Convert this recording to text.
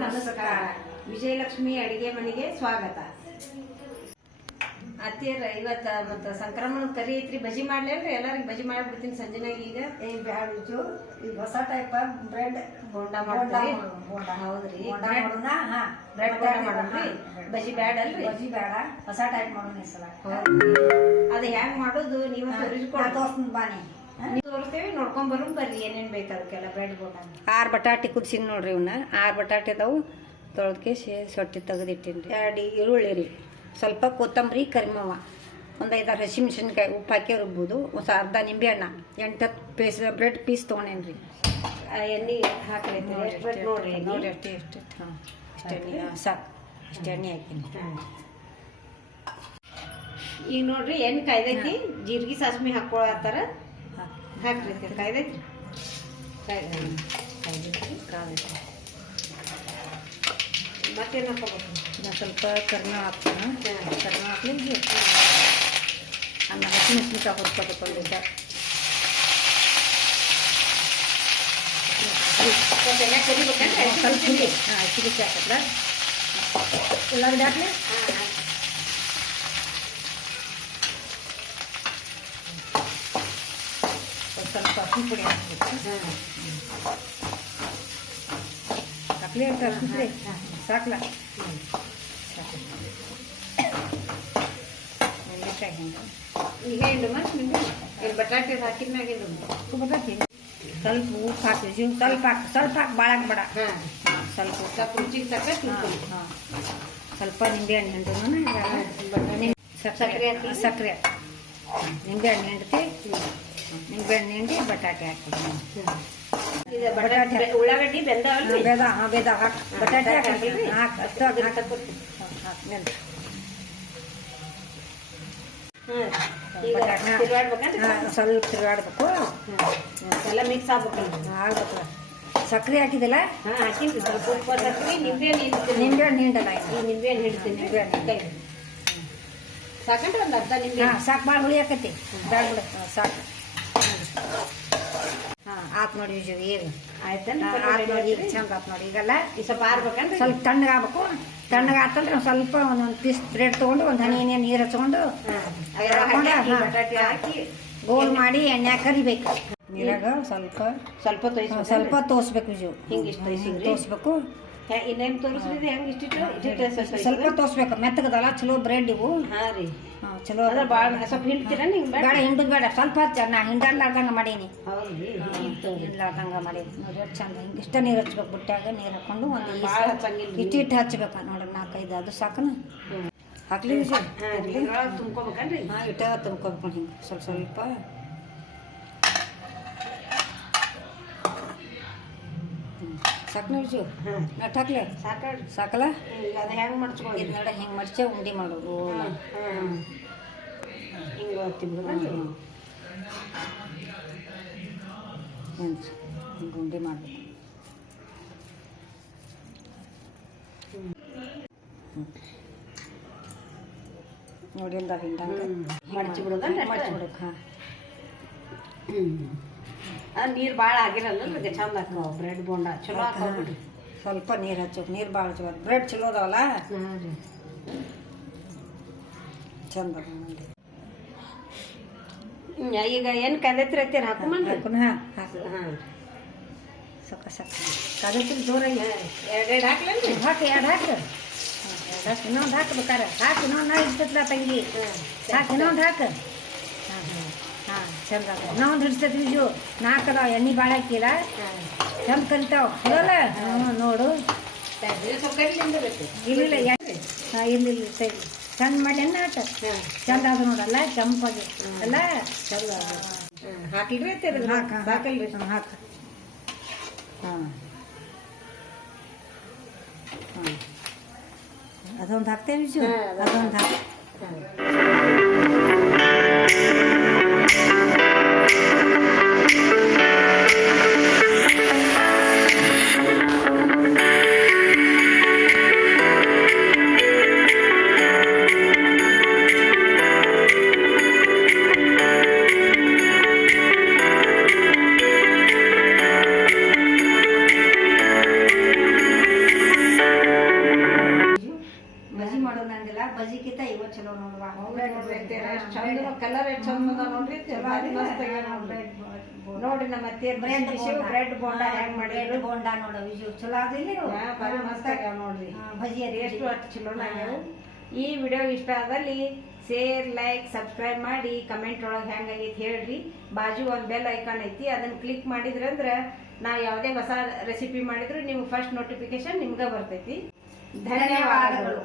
ನಮಸ್ಕಾರ. ವಿಜಯಲಕ್ಷ್ಮಿ ಅಡಿಗೆ ಮನೆಗೆ ಸ್ವಾಗತ. ಅತ್ತಿಯರ ಇವತ್ತ ಮತ್ತ ಸಂಕ್ರಮಣ ಕರಿ ಐತ್ರಿ, ಬಜಿ ಮಾಡ್ಲೇನ್ರಿ? ಎಲ್ಲರಿಗೂ ಬಜಿ ಮಾಡ್ಬಿಡ್ತೀನಿ ಸಂಜೆನಾಗ. ಈಗ ಬ್ಯಾಡಿಜು ಈಗ ಹೊಸ ಟೈಪ್ ಬ್ರೆಡ್ ಬೋಂಡಾ ಮಾಡ್ತೀವಿ. ಹೌದ್ರಿ, ಬ್ರೆಡ್ ಬೋಂಡಾ ಮಾಡಲ್ರಿ, ಬಜಿ ಬ್ಯಾಡ ಅಲ್ರಿ? ಬಜಿ ಬೇಡ, ಹೊಸ ಟೈಪ್ ಮಾಡೋಣ ಈ ಸಲ. ಅದ ಹೆಂಗ್ ಮಾಡೋದು ನೀವು ತೋರಿಸ್ಕೊಂಡು ಬಾನಿ ತೋರಿಸ್ತೇವೆ, ನೋಡ್ಕೊಂಡ್ ಬರೋಣ ಬರ್ರಿ. ಏನೇನ್ ಬೇಕು ಅದಕ್ಕೆಲ್ಲ ಬ್ರೆಡ್ ಬೋಂಡಾ. 6 ಬಟಾಟೆ ಕುದಿಸಿನಿ ನೋಡ್ರಿ. ಇವನ್ನ 6 ಬಟಾಟೆ ಅದಾವು, ತೊಳೆದ್ಕೆ ಸೊಟ್ಟಿ ತೆಗೆದಿಟ್ಟಿನಿ. 2 ಈರುಳ್ಳಿ ರೀ, ಸ್ವಲ್ಪ ಕೊತ್ತಂಬರಿ, ಕರಿಮೇವ, ಒಂದು 5-6 ಹಸಿಮೆಣಸಿನ್ಕಾಯಿ, ಉಪ್ಪು ಹಾಕಿ ರುಬ್ಬೋದು. ಒಂದು ಅರ್ಧ ನಿಂಬೆ ಹಣ್ಣ, 8-10 ಬ್ರೆಡ್ ಪೀಸ್ ತೊಗೊಂಡೇನಿ ರೀ. ಎಣ್ಣೆ ಹಾಕಿ ನೋಡ್ರಿ ನೋಡಿ ಎಷ್ಟು ಹಾಂ ಇಷ್ಟು ಎಣ್ಣೆ ಸಾಕು, ಇಷ್ಟು ಎಣ್ಣೆ ಹಾಕಿನಿ. ಈಗ ನೋಡ್ರಿ ಎಣ್ಣೆ ಕಾಯ್ದೈತಿ, ಜೀರಿಗೆ ಸಾಸ್ಮಿ ಹಾಕೊಳತ್ತಾರ. ಹಾಕ್ರಿ ಕಾಯ್ದೈತಿ, ಮತ್ತೇನು ಹಾಕೋಬೇಕು? ನಾನು ಸ್ವಲ್ಪ ಕರಿಮೇವ ಹಾಕ್ತೀನಿ. ಕರಿಮೇವ ಹಾಕ್ಲಿ, ಆಮೇಲೆ ಹಸಿಮೆಣಸಿನ್ಕಾಯಿ ಹುರ್ಕೋಬೇಕು ಒಂದು ಲೀಟರ್. ಸ್ವಲ್ಪ ಹುಳಿ, ಹಸಿಗೆ ಹಾಕಲ್ಲ. ಉಳ್ಳಾಗಡ್ಡಿ ಹಾಕ್ಲಿ, ಸ್ವಲ್ಪ ಅರ್ಶಿನ ಪುಡಿ ಹಾಕ್ಬೇಕು. ಹಾಕ್ಲಿ ಅಂತ ಅರ್ಶಿನ ಪುಡಿ ಸಾಕಲ್ಲ. ನೆಲ್ಲಿಕಾಯಿ ಹಿಂಗೆ ಈಗ ಹಿಂಡು ಮತ್ತೆ ಇಲ್ಲಿ ಬಟಾಟೆ ಹಾಕಿದ್ಮ್ಯಾಗ ಬಟಾಟೆ ಸ್ವಲ್ಪ ಉಪ್ಪು ಹಾಕಿ, ಸ್ವಲ್ಪ ಹಾಕಿ ಭಾಳ ಹಾಕ್ಬೇಡ. ಸ್ವಲ್ಪ ರುಚಿಗೆ ತಕ್ಕ. ಹಾಂ, ಸ್ವಲ್ಪ ನಿಂಬೆಹಣ್ಣು ಹಿಂಡು, ಸಕ್ಕರೆ, ನಿಂಬೆಹಣ್ಣು ಹಿಂಡ್ತಿ, ನಿಂಬೆಹಣ್ಣು ಹಿಂಡಿ ಬಟಾಟೆ ಹಾಕ್ತೀನಿ. ಬಟಾಟೆ ಉಳ್ಳಾಗಡ್ಡಿ ಬೆಂದಾವಲ್ರಿ? ಬೇದ ಹಾಕಿ ಬಟಾಟೆ ಹಾಕಿ ಅಷ್ಟು ಸ್ವಲ್ಪ ತಿರುಗಾಡ್ಬೇಕು, ಎಲ್ಲ ಮಿಕ್ಸ್ ಆಗ್ಬೇಕು. ಸಕ್ಕರೆ ಹಾಕಿದಿಲ್ಲ? ಹಾಕಿನ್ರಿ, ಸ್ವಲ್ಪ ಉಪ್ಪು, ಸಕ್ಕರೆ, ನಿಂಬೆಹಣ್ಣು ಹಿಂಡಲ್ಲ. ನಿಂಬೆಹಣ್ಣು ಹಿಡ್ತೀನಿ. ಸಾಕಂದ್ರೆ ಒಂದು ಅರ್ಧ ನಿಂಬೆ ಸಾಕು, ಭಾಳ ಹುಳಿ ಹಾಕತಿ, ಬ್ಯಾಡ ಬಿಡ, ಸಾಕು. ಹಾಂ ಆತ್ ನೋಡಿ ವಿಜಯ್, ಏನು ಆಯ್ತೇನು? ನೋಡಿ, ಚಂದ ಆತ್ ನೋಡಿ. ಈಗೆಲ್ಲ ಸ್ವಲ್ಪ ಆರ್ಬೇಕಂದ್ರೆ ಸ್ವಲ್ಪ ತಣ್ಣಗಾಗಬೇಕು. ತಣ್ಣಗಾತಂದ್ರೆ ಸ್ವಲ್ಪ ಒಂದೊಂದು ಪೀಸ್ ಬ್ರೆಡ್ ತೊಗೊಂಡು ಒಂದು ಹನಿ ನೀರು ಹಚ್ಕೊಂಡು ಬಟಾಟೆ ಹಾಕಿ ಗೋಲ್ ಮಾಡಿ ಎಣ್ಣೆ ಕರಿಬೇಕು. ನೀರಾಗ ಸ್ವಲ್ಪ ತೋರಿಸ್ಬೇಕು ವಿಜಯ್, ಹಿಂಗೆ ಇಷ್ಟು ತೋರಿಸ್ಬೇಕು. ಇನ್ನೇನು ತೋರಿಸ್ಲಿದೆ ಹೆಂಗೆ ಇಷ್ಟಿಟ್ಟು ಸ್ವಲ್ಪ ತೋರಿಸ್ಬೇಕು. ಮೆತ್ತಗದಲ್ಲ ಚಲೋ ಬ್ರೆಡ್ ಇವು. ಹಾಂ ರೀ, ಚಲೋ. ಅದ್ರ ಭಾಳ ಸ್ವಲ್ಪ ಹಿಂಡ್ತೀರ ನೀವು? ಬೇಡ, ಹಿಂಡುದು ಬೇಡ, ಸ್ವಲ್ಪ ನಾ ಹಿಂಡಾಡ್ಲಾರ್ದಂಗೆ ಮಾಡೀನಿ. ಹೌದ್ರಿ, ಹಿಂಡ್ಲಾರ್ದಂಗೆ ಮಾಡೀನಿ ನೋಡಿ. ಎಷ್ಟು ಚಂದ ಹಿಂಗೆ ಇಷ್ಟ ನೀರು ಹಚ್ಬೇಕು. ಬುಟ್ಟ್ಯಾಗ ನೀರು ಹಾಕೊಂಡು ಒಂದು ಇಟ್ಟು ಹಚ್ಬೇಕು ನೋಡಿ. 4-5 ಅದು ಸಾಕನ ಹಾಕ್ಲಿ ವಿಜಯ್. ತುಂಬ್ಕೋಬೇಕನ್ರಿ? ಹಾಂ, ಇಟ್ಟ ತುಂಬ್ಕೋಬೇಕು ಹಿಂಗೆ ಸ್ವಲ್ಪ. ಸಾಕನ ವಿಜಯ್? ನಟ್ ಹಾಕ್ಲೆ ಸಾಕಲ್ಲ? ಅದು ಹೆಂಗೆ ಮಡ್ಚ್ಕೊಂಡು ಇದು ನೋಡ, ಹಿಂಗೆ ಮಡ್ಚೆ ಉಂಡೆ ಮಾಡೋದು. ಹಿಂಗೆ ತಿಂಬಿಡ್ರಿ, ಹಿಂಗೆ ಉಂಡೆ ಮಾಡಬೇಕು. ನೋಡಿ ಹಿಂಡಂಗೆ ಮಡ್ಚಿಬಿಡೋದಲ್ಲ, ಮಡ್ಚಿಬಿಡ್ಬೇಕು. ಹಾಂ, ಅದು ನೀರು ಭಾಳ ಆಗಿರಲ್ಲ, ಚಂದ ಹಾಕೋ ಬ್ರೆಡ್ ಬೋಂಡಾ ಚಲೋ ಹಾಕೋಬಿಡ್ರಿ. ಸ್ವಲ್ಪ ನೀರು ಹಚ್ಚಬೇಕು, ನೀರು ಭಾಳ ಚಲೋ. ಬ್ರೆಡ್ ಚಲೋ ಅದಾವಲ್ಲ, ಚಂದ. ಈಗ ಏನು ಕದೈತ್ರಿ ಐತಿ ಹಾಕೊಂಬಂದ್ರಿ? ಹಾಂ, ಹಾಂ, ಸಾಕು ಕದತ್ರಿ ಜೋರಾಗಿ. 2 ಹಾಕ್ಲೇನ್ರಿ? ಹಾಕಿ 2 ಹಾಕು. ಇನ್ನೊಂದು ಹಾಕ್ಬೇಕಾರೆ ಹಾಕಿ, ಇನ್ನೊಂದು ಹಿಡಿಸ್ತೈತಿಲ್ಲ ತಂಗಿ, ಹಾಕಿ ಇನ್ನೊಂದು ಹಾಕು. ಹಾಂ, ಚಂದ. ಇನ್ನೊಂದು ಹಿಡಿಸ್ತೈತಿ ವಿಜು. 4 ಅದಾವ, ಎಣ್ಣೆ ಭಾಳ ಹಾಕಿಲ್ಲ, ಚಂದ ಕರಿತಾವ. ಅಲ್ಲ ನೋಡು, ಇಲ್ಲ ಹಾಂ, ಇಲ್ಲ ಸರಿ, ಚಂದ ಮಾಡಿ ಎಣ್ಣೆ ಹಾಕ. ಚಂದ ಅದು ನೋಡಲ್ಲ, ಕೆಂಪಾಗಿ ಅಲ್ಲ, ಚಂದ ಹಾಕಿಲ್ರಿ ಐತಿ? ಹಾಕಲ್ರಿ, ಹಾಕ. ಹಾಂ, ಅದೊಂದು ಹಾಕ್ತೇವೆ ವಿಜು, ಅದೊಂದು ಹಾಕಿ. ಚಂದ ಕಲರ್ ಎಷ್ಟು ಚಂದ ಅದ ನೋಡ್ರಿ ಭಾರಿ ಮಸ್ತ್ ಆಗ್ಯಾವ ನೋಡ್ರಿ. ನೋಡ್ರಿ ನಮ್ಮ ಅತ್ತೆ ಬ್ರೆಡ್ ಬೋಂಡ ಹೆಂಗ್ ಮಾಡಿದ್ರು ಬೋಂಡ ನೋಡವು ಇವು ಚಲೋ ಆದಿಲ್ಲ ಇವು? ಭಾರಿ ಮಸ್ತ್ ಆಗ್ಯಾವ ನೋಡ್ರಿ. ಭಜಿ ಎಷ್ಟು ಅಷ್ಟು ಚಲೋ ಆಗ್ಯಾವ. ಈ ವಿಡಿಯೋ ಇಷ್ಟ ಆದಲ್ಲಿ ಶೇರ್ ಲೈಕ್ ಸಬ್ಸ್ಕ್ರೈಬ್ ಮಾಡಿ ಕಮೆಂಟ್ ಒಳಗೆ ಹೆಂಗಾಗೈತಿ ಹೇಳ್ರಿ. ಬಾಜು ಒಂದು ಬೆಲ್ ಐಕಾನ್ ಐತಿ, ಅದನ್ನ ಕ್ಲಿಕ್ ಮಾಡಿದ್ರಂದ್ರೆ ನಾ ಯಾವುದೇ ಹೊಸ ರೆಸಿಪಿ ಮಾಡಿದ್ರು ನೀವು ಫಸ್ಟ್ ನೋಟಿಫಿಕೇಶನ್ ನಿಮ್ಗೆ ಬರ್ತೈತಿ. ಧನ್ಯವಾದಗಳು.